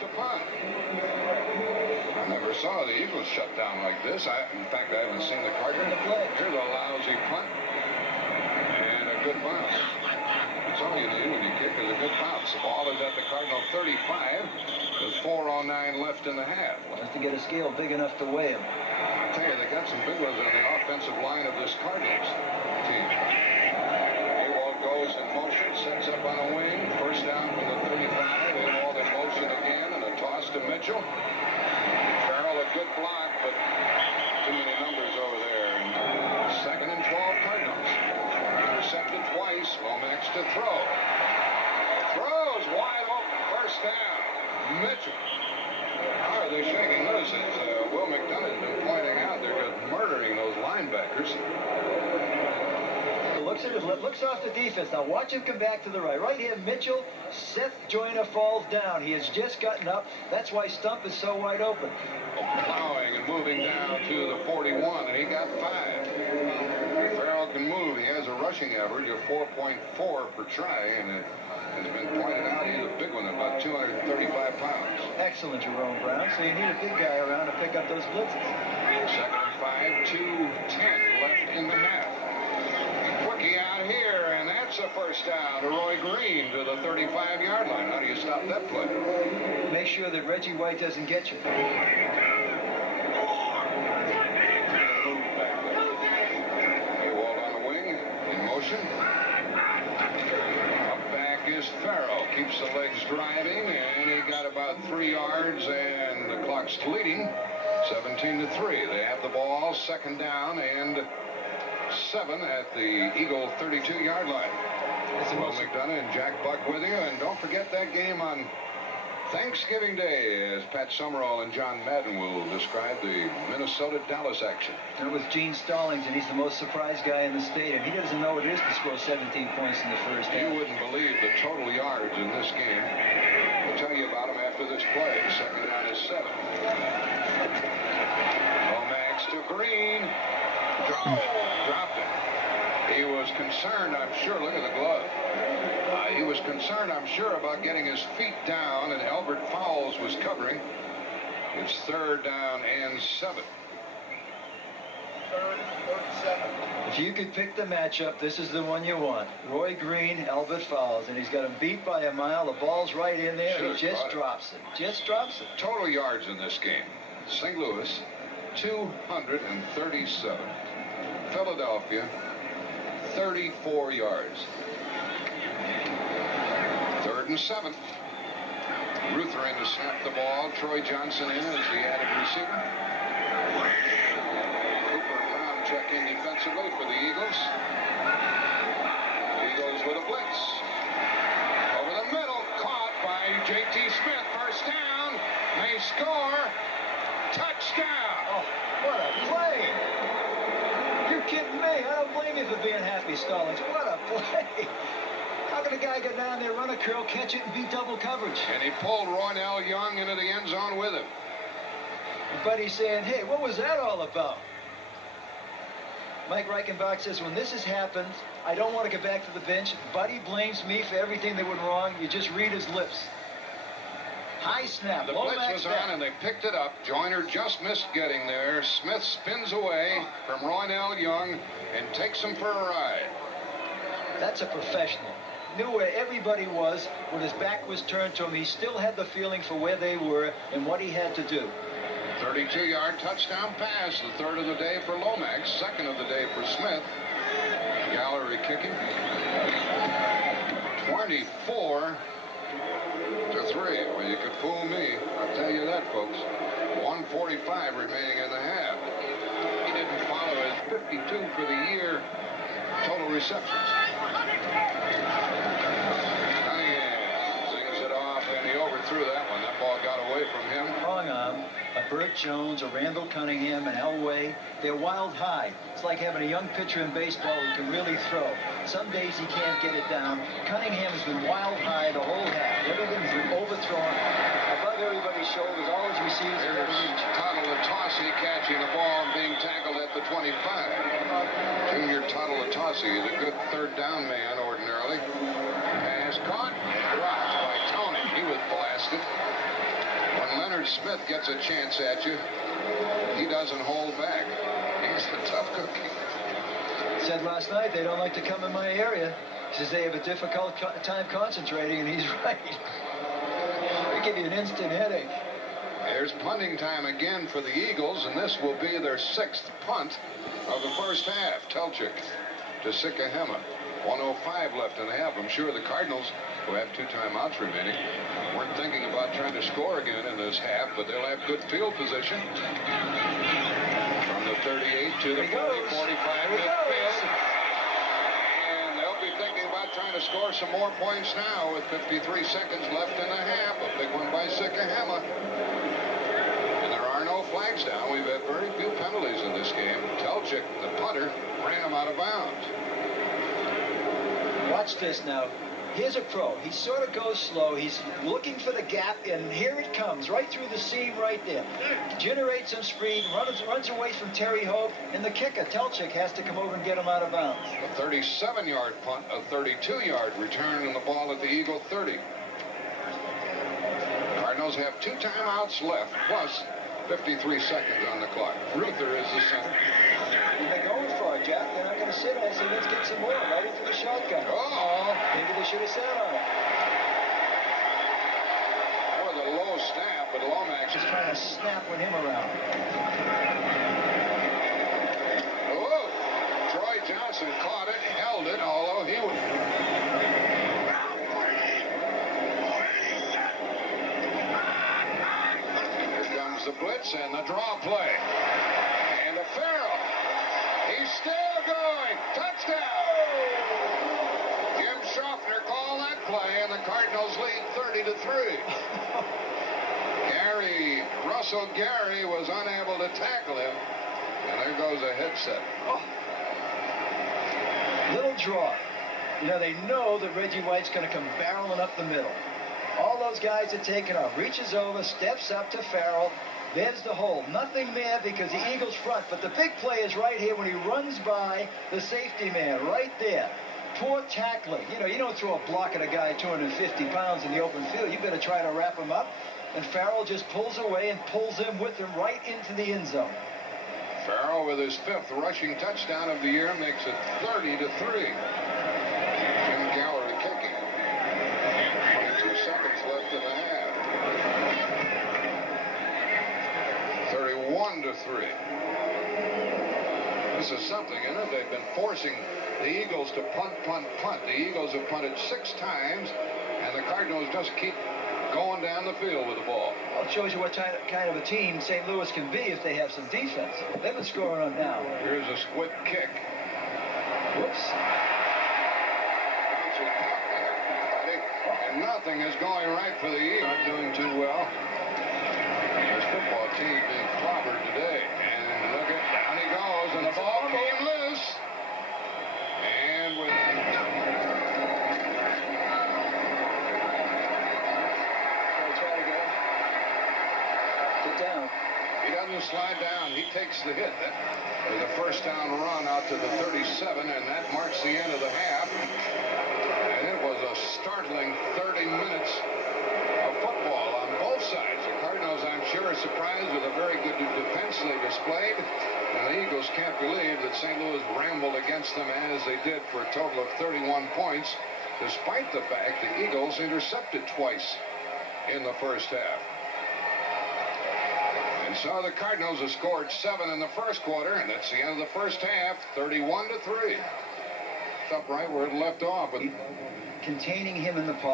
The punt. I never saw the Eagles shut down like this. In fact, I haven't seen the Cardinals. Here's a lousy punt and a good bounce. That's all you need when you kick is a good bounce. The ball is at the Cardinal 35. There's 4:09 left in the half. Just to get a scale big enough to weigh him. I tell you, they got some big ones on the offensive line of this Cardinals team. Ewald goes in motion, sets up on a wing. First down from the 35. Ewald in motion again, and a toss to Mitchell. Farrell, a good block, but too many numbers over there. And second and 12 Cardinals. Intercepted twice. Lomax to throw. Throws wide open. First down. Mitchell. How are they shaking loose? As Will McDonough has been pointing out, they're just murdering those linebackers. Looks off the defense. Now watch him come back to the right. Right here, Mitchell. Seth Joyner falls down. He has just gotten up. That's why Stump is so wide open. Plowing and moving down to the 41, and he got 5. Farrell can move. He has a rushing average of 4.4 per try, and it has been pointed out he's a big one, about 235 pounds. Excellent, Jerome Brown. So you need a big guy around to pick up those blitzes. Second and 5, 2:10 left in the half. Quickie out here, and that's a first down to Roy Green to the 35-yard line. How do you stop that play? Make sure that Reggie White doesn't get you. Ewald on the wing, in motion. Up back is Farrell. Keeps the legs driving, and he got about 3 yards, and the clock's leading. 17-3. They have the ball, second down, and 7 at the Eagle 32-yard line. Will McDonough and Jack Buck with you, and don't forget that game on Thanksgiving Day, as Pat Summerall and John Madden will describe the Minnesota-Dallas action. They're with Gene Stallings, and he's the most surprised guy in the stadium. He doesn't know what it is to score 17 points in the first half. You wouldn't believe the total yards in this game. We'll tell you about them after this play. Second down is 7. Lomax to Green. Dropped it. He was concerned, I'm sure. Look at the glove. He was concerned, I'm sure, about getting his feet down, and Albert Fowles was covering. It's third down and 7. Third and 7. If you could pick the matchup, this is the one you want. Roy Green, Albert Fowles, and he's got him beat by a mile. The ball's right in there. He just drops it. Just drops it. Total yards in this game. St. Louis, 237. Philadelphia, 34 yards. Third and 7. Ruther in to snap the ball. Troy Johnson in as the added receiver. Cooper and Brown check in defensively for the Eagles. Eagles with a blitz. Over the middle, caught by J.T. Smith. First down. They score. Touchdown. Oh, what a play. You're kidding me. I don't blame you for being happy, Stallings. What a play. How can a guy go down there, run a curl, catch it, and beat double coverage? And he pulled Roynell Young into the end zone with him. But he's saying, hey, what was that all about? Mike Reichenbach says, when this has happened, I don't want to get back to the bench. Buddy blames me for everything that went wrong. You just read his lips. High snap. The blitz was on, and they picked it up. Joyner just missed getting there. Smith spins away from Roynell Young and takes him for a ride. That's a professional. Knew where everybody was when his back was turned to him. He still had the feeling for where they were and what he had to do. 32-yard touchdown pass, the third of the day for Lomax, second of the day for Smith. Gallery kicking. 24-3. Well, you could fool me. I'll tell you that, folks. 1:45 remaining in the half. He didn't follow his 52 for the year total receptions. Sings it off, and he overthrew that one. That ball got away from him. Wrong arm. A Burt Jones, a Randall Cunningham, an Elway. They're wild high. It's like having a young pitcher in baseball who can really throw. Some days he can't get it down. Cunningham has been wild high the whole half. Everything's been overthrown. Above everybody's shoulders, all his receivers are Here's Tuttle-Latossi catching the ball and being tackled at the 25. Junior Tuttle-Latossi is a good third down man ordinarily. Pass caught and dropped by Tony. He was blasted. Art Smith gets a chance at you. He doesn't hold back. He's a tough cookie. Said last night they don't like to come in my area. Says they have a difficult time concentrating, and he's right. They give you an instant headache. There's punting time again for the Eagles, and this will be their 6th punt of the first half. Telchik to Sikahema. 1:05 left in the half. I'm sure the Cardinals, who have 2 timeouts remaining, weren't thinking about trying to score again in this half, but they'll have good field position. From the 38 to the 40, 45 midfield. And they'll be thinking about trying to score some more points now with 53 seconds left in the half. A big one by Sikahema. And there are no flags down. We've had very few penalties in this game. Telchik, the punter, ran him out of bounds. Watch this now. Here's a pro. He sort of goes slow. He's looking for the gap, and here it comes, right through the seam right there. Generates some speed, runs away from Terry Hope, and the kicker, Telchik, has to come over and get him out of bounds. A 37-yard punt, a 32-yard return, and the ball at the Eagle 30. Cardinals have 2 timeouts left, plus 53 seconds on the clock. Ruther is the center. They're going for it, Jeff. They're not going to sit on it, so let's get some more right into the shotgun. Oh! Maybe they should have sat on it. That was a low snap, but Lomax Just trying to snap with him around. Oh! Troy Johnson caught it, held it, although he was... Here comes the blitz and the draw play. And a Farrell. He's still going. Touchdown! Jim Schaffner called that play, and the Cardinals lead 30-3. Russell Gary was unable to tackle him, and there goes a headset. Oh. Little draw. You know, they know that Reggie White's going to come barreling up the middle. All those guys are taking off. Reaches over, steps up to Farrell. There's the hole. Nothing there because the Eagles front. But the big play is right here when he runs by the safety man right there. Poor tackling. You know, you don't throw a block at a guy 250 pounds in the open field. You better try to wrap him up. And Farrell just pulls away and pulls him with him right into the end zone. Farrell with his 5th rushing touchdown of the year makes it 30-3. Jim Gallery kicking. 22 seconds left in the half. 31-3. This is something, isn't it? They've been forcing the Eagles to punt. The Eagles have punted 6 times, and the Cardinals just keep going down the field with the ball. Well, it shows you what kind of a team St. Louis can be if they have some defense. They've been scoring on down. Here's a split kick. Whoops. And nothing is going right for the Eagles. Not doing too well. This football team being clobbered today. And look at, down he goes, and the ball came loose. And with... Down. He doesn't slide down. He takes the hit. That was a first down run out to the 37, and that marks the end of the half. And it was a startling 30 minutes of football on both sides. The Cardinals, I'm sure, are surprised with a very good defense they displayed. And the Eagles can't believe that St. Louis rambled against them as they did for a total of 31 points, despite the fact the Eagles intercepted twice in the first half. And so the Cardinals have scored 7 in the first quarter, and that's the end of the first half, 31-3. It's up right where it left off. Containing him in the pocket.